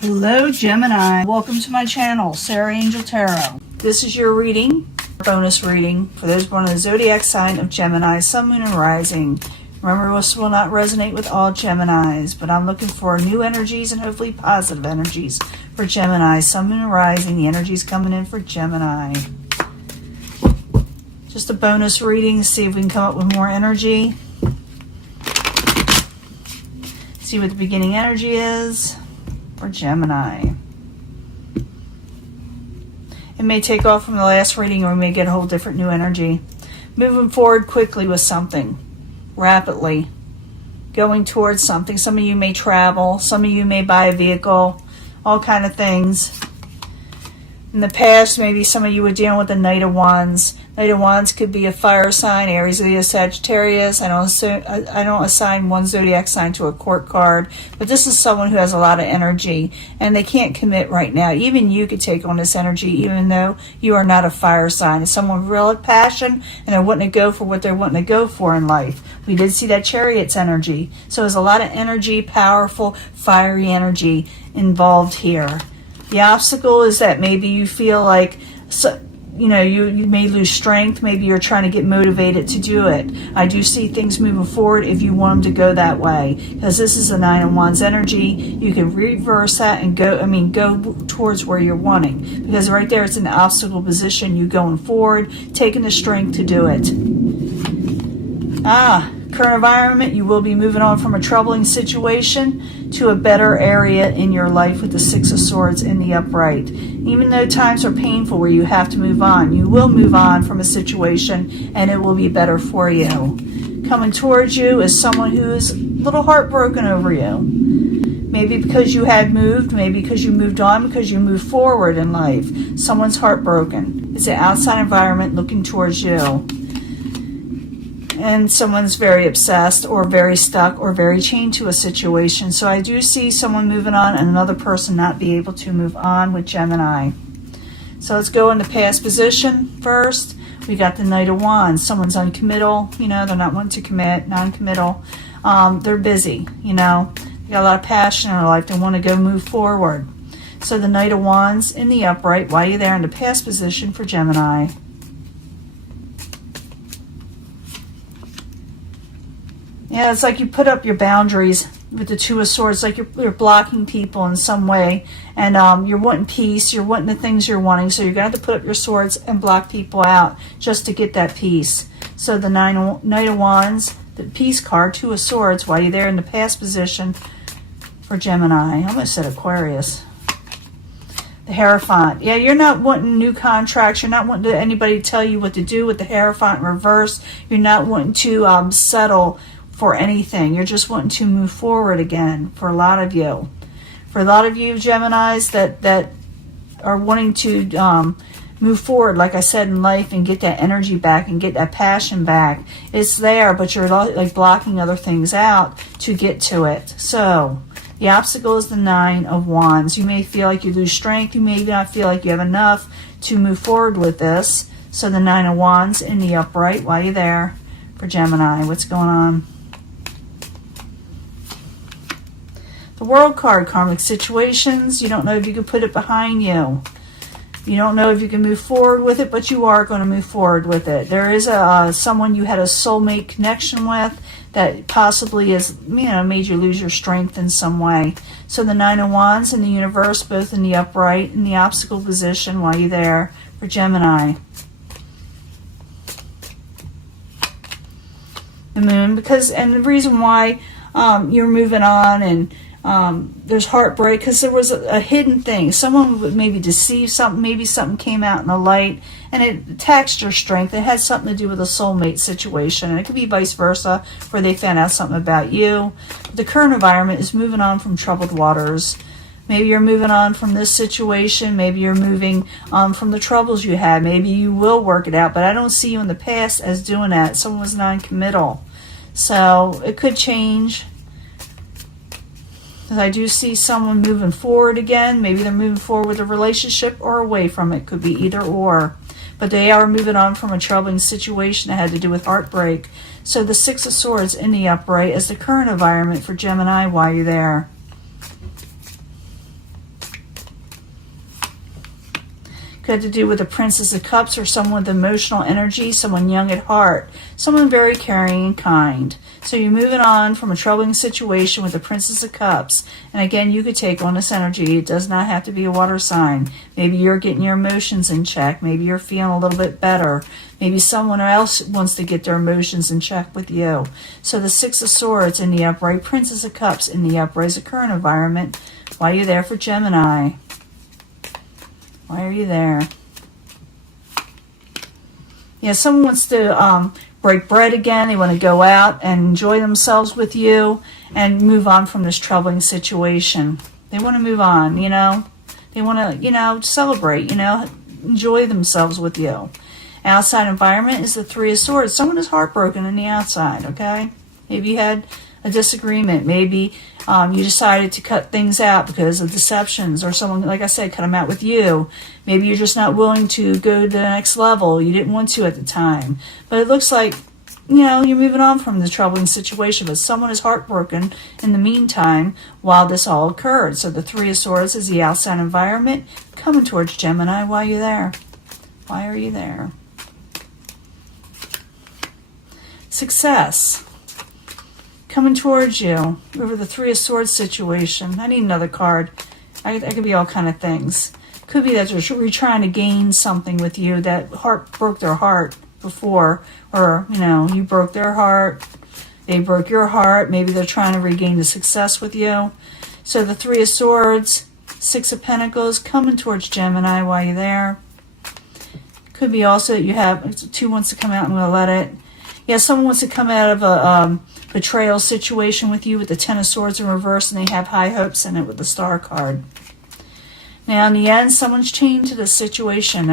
Hello Gemini, welcome to my channel, Sarah Angel Tarot. This is your reading, bonus reading for those born in the zodiac sign of Gemini, Sun, Moon, and Rising. Remember, this will not resonate with all Geminis, but I'm looking for new energies and hopefully positive energies for Gemini, Sun, Moon, and Rising. The energy's coming in for Gemini. Just a bonus reading, see if we can come up with more energy. See what the beginning energy is for Gemini. It may take off from the last reading, or we may get a whole different new energy. Moving forward quickly with something, rapidly, going towards something. Some of you may travel, some of you may buy a vehicle, all kind of things. In the past, maybe some of you were dealing with the Knight of Wands. Knight of Wands could be a fire sign, Aries, Leo, Sagittarius. I don't assign one zodiac sign to a court card, but this is someone who has a lot of energy, and they can't commit right now. Even you could take on this energy, even though you are not a fire sign. It's someone with real passion, and they're wanting to go for what they're wanting to go for in life. We did see that Chariot's energy. So there's a lot of energy, powerful, fiery energy involved here. The obstacle is that maybe you feel like, you may lose strength. Maybe you're trying to get motivated to do it. I do see things moving forward if you want them to go that way, because this is a Nine of Wands energy. You can reverse that and go towards where you're wanting, because right there it's an obstacle position. You going forward, taking the strength to do it. Current environment, you will be moving on from a troubling situation to a better area in your life with the Six of Swords in the upright. Even though times are painful where you have to move on, you will move on from a situation and it will be better for you. Coming towards you is someone who is a little heartbroken over you. Maybe because you had moved, maybe because you moved on, because you moved forward in life. Someone's heartbroken. It's an outside environment looking towards you. And someone's very obsessed or very stuck or very chained to a situation. So I do see someone moving on and another person not be able to move on with Gemini. So let's go into past position first. We got the Knight of Wands. Someone's uncommittal. They're not wanting to commit, non-committal. They're busy, They got a lot of passion in their life. They want to go move forward. So the Knight of Wands in the upright, while you're there in the past position for Gemini. Yeah, it's like you put up your boundaries with the Two of Swords, like you're blocking people in some way, and you're wanting peace, you're wanting the things you're wanting, so you're going to have to put up your swords and block people out just to get that peace. So the Knight of Wands, the Peace card, Two of Swords, while you're there in the past position for Gemini. I almost said Aquarius. The Hierophant. Yeah, you're not wanting new contracts. You're not wanting anybody to tell you what to do with the Hierophant in reverse. You're not wanting to settle for anything. You're just wanting to move forward again for a lot of you. For a lot of you Geminis that are wanting to move forward, like I said, in life, and get that energy back and get that passion back. It's there, but you're like blocking other things out to get to it. So the obstacle is the Nine of Wands. You may feel like you lose strength. You may not feel like you have enough to move forward with this. So the Nine of Wands in the upright while you're there for Gemini. What's going on? The World card, karmic situations. You don't know if you can put it behind you. You don't know if you can move forward with it, but you are going to move forward with it. There is someone you had a soulmate connection with that possibly has, made you lose your strength in some way. So the Nine of Wands in the universe, both in the upright and the obstacle position while you're there for Gemini. The Moon, and the reason why you're moving on and there's heartbreak, because there was a hidden thing. Someone would maybe deceive something. Maybe something came out in the light and it taxed your strength. It had something to do with a soulmate situation. And it could be vice versa, where they found out something about you. The current environment is moving on from troubled waters. Maybe you're moving on from this situation. Maybe you're moving from the troubles you had. Maybe you will work it out. But I don't see you in the past as doing that. Someone was non-committal. So it could change. I do see someone moving forward again. Maybe they're moving forward with a relationship or away from it. Could be either or. But they are moving on from a troubling situation that had to do with heartbreak. So the Six of Swords in the upright is the current environment for Gemini while you're there. Could have to do with the Princess of Cups or someone with emotional energy, someone young at heart, someone very caring and kind. So you're moving on from a troubling situation with the Princess of Cups. And again, you could take on this energy. It does not have to be a water sign. Maybe you're getting your emotions in check. Maybe you're feeling a little bit better. Maybe someone else wants to get their emotions in check with you. So the Six of Swords in the upright, Princess of Cups in the upright is a current environment. Why are you there for Gemini? Why are you there? Yeah, someone wants to break bread again. They want to go out and enjoy themselves with you and move on from this troubling situation. They want to move on, you know. They want to, you know, celebrate, you know, enjoy themselves with you. Outside environment is the Three of Swords. Someone is heartbroken on the outside, okay? Maybe you had a disagreement. Maybe you decided to cut things out because of deceptions, or someone, like I said, cut them out with you. Maybe you're just not willing to go to the next level. You didn't want to at the time. But it looks like, you know, you're moving on from the troubling situation, but someone is heartbroken in the meantime while this all occurred. So the Three of Swords is the outside environment coming towards Gemini. Why are you there? Why are you there? Success coming towards you over the Three of Swords situation. I need another card. That could be all kind of things. Could be that they're trying to gain something with you that broke their heart before, or, you know, you broke their heart. They broke your heart. Maybe they're trying to regain the success with you. So the Three of Swords, Six of Pentacles coming towards Gemini while you're there. Could be also that you have two wants to come out and we'll let it. Yeah, someone wants to come out of a betrayal situation with you with the Ten of Swords in reverse, and they have high hopes in it with the Star card. Now, in the end, someone's chained to this situation.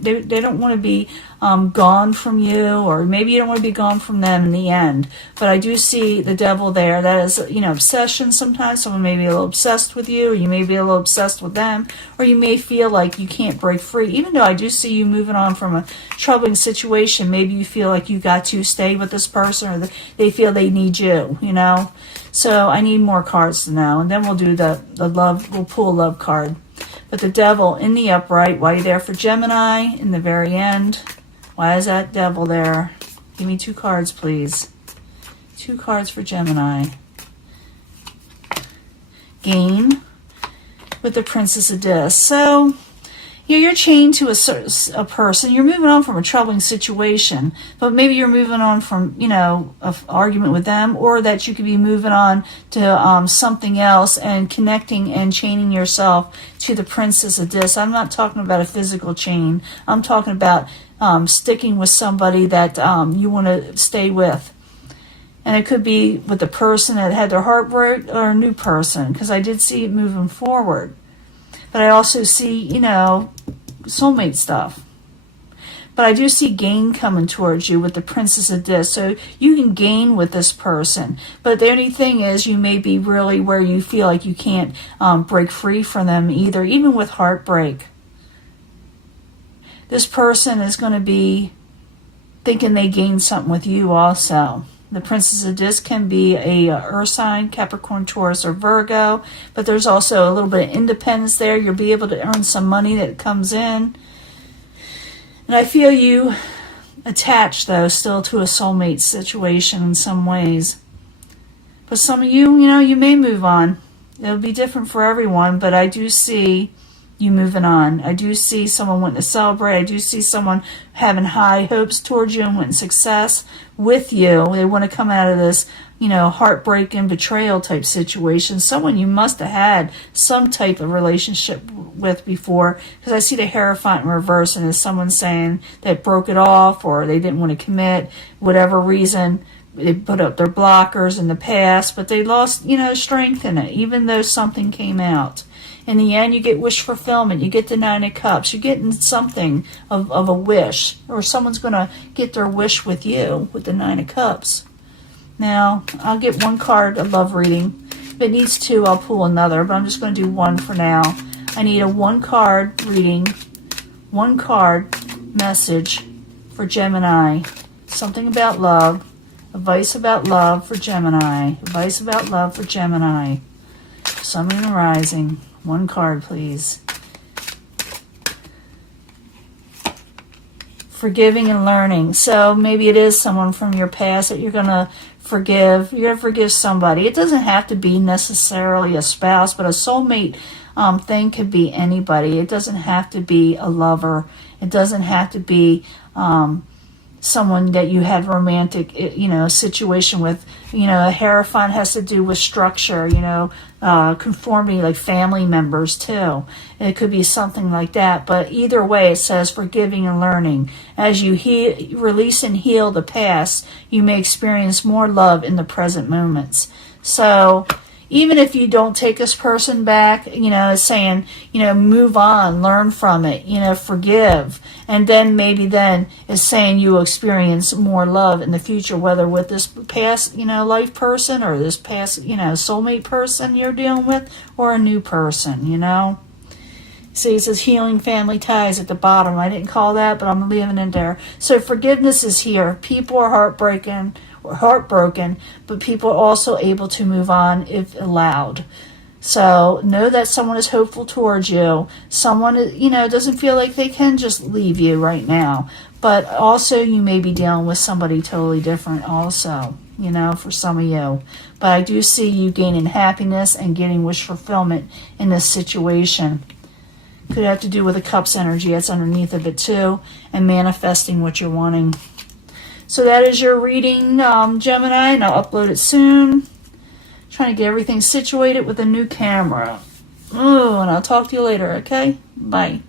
They don't want to be gone from you, or maybe you don't want to be gone from them in the end. But I do see the Devil there. That is, you know, obsession sometimes. Someone may be a little obsessed with you, or you may be a little obsessed with them, or you may feel like you can't break free. Even though I do see you moving on from a troubling situation, maybe you feel like you got to stay with this person, or they feel they need you, you know. So I need more cards to know, and then we'll do the love. We'll pull a love card. But the Devil in the upright, why are you there for Gemini in the very end? Why is that Devil there? Give me two cards, please. Two cards for Gemini. Gain with the Princess of Discs. So, you know, you're chained to a person. You're moving on from a troubling situation, but maybe you're moving on from, you know, an argument with them, or that you could be moving on to something else and connecting and chaining yourself to the Princess of Discs. I'm not talking about a physical chain. I'm talking about sticking with somebody that you want to stay with. And it could be with the person that had their heart broke, or a new person, because I did see it moving forward. But I also see, you know, soulmate stuff. But I do see gain coming towards you with the Princess of Discs. So you can gain with this person. But the only thing is, you may be really where you feel like you can't break free from them either, even with heartbreak. This person is going to be thinking they gained something with you also. The Princess of Discs can be a earth sign, Capricorn, Taurus, or Virgo. But there's also a little bit of independence there. You'll be able to earn some money that comes in. And I feel you attached, though, still to a soulmate situation in some ways. But some of you, you know, you may move on. It'll be different for everyone, but I do see you moving on. I do see someone wanting to celebrate. I do see someone having high hopes towards you and wanting success with you. They want to come out of this, you know, heartbreak and betrayal type situation. Someone you must have had some type of relationship with before, because I see the Hierophant in reverse, and it's someone saying that broke it off, or they didn't want to commit, whatever reason. They put up their blockers in the past, but they lost, you know, strength in it, even though something came out. In the end, you get wish fulfillment. You get the Nine of Cups. You're getting something of a wish, or someone's going to get their wish with you with the Nine of Cups. Now, I'll get one card, a love reading. If it needs two, I'll pull another, but I'm just going to do one for now. I need a one-card reading, one-card message for Gemini. Something about love. Advice about love for Gemini. Advice about love for Gemini. Sun, Moon, and Rising. One card, please. Forgiving and learning. So maybe it is someone from your past that you're going to forgive. You're going to forgive somebody. It doesn't have to be necessarily a spouse, but a soulmate thing could be anybody. It doesn't have to be a lover. It doesn't have to be someone that you had romantic, situation with. A Hierophant has to do with structure, conformity, like family members too. It could be something like that. But either way, it says forgiving and learning. As you release and heal the past, you may experience more love in the present moments. So even if you don't take this person back, it's saying, move on, learn from it, forgive. And then maybe then it's saying you will experience more love in the future, whether with this past, life person or this past, soulmate person you're dealing with, or a new person, See, it says healing family ties at the bottom. I didn't call that, but I'm leaving it there. So forgiveness is here. People are heartbroken, but people are also able to move on if allowed. So know that someone is hopeful towards you. Someone, doesn't feel like they can just leave you right now. But also you may be dealing with somebody totally different also, for some of you. But I do see you gaining happiness and getting wish fulfillment in this situation. Could have to do with the Cups energy that's underneath of it too, and manifesting what you're wanting. So that is your reading, Gemini, and I'll upload it soon. Trying to get everything situated with a new camera. And I'll talk to you later, okay? Bye.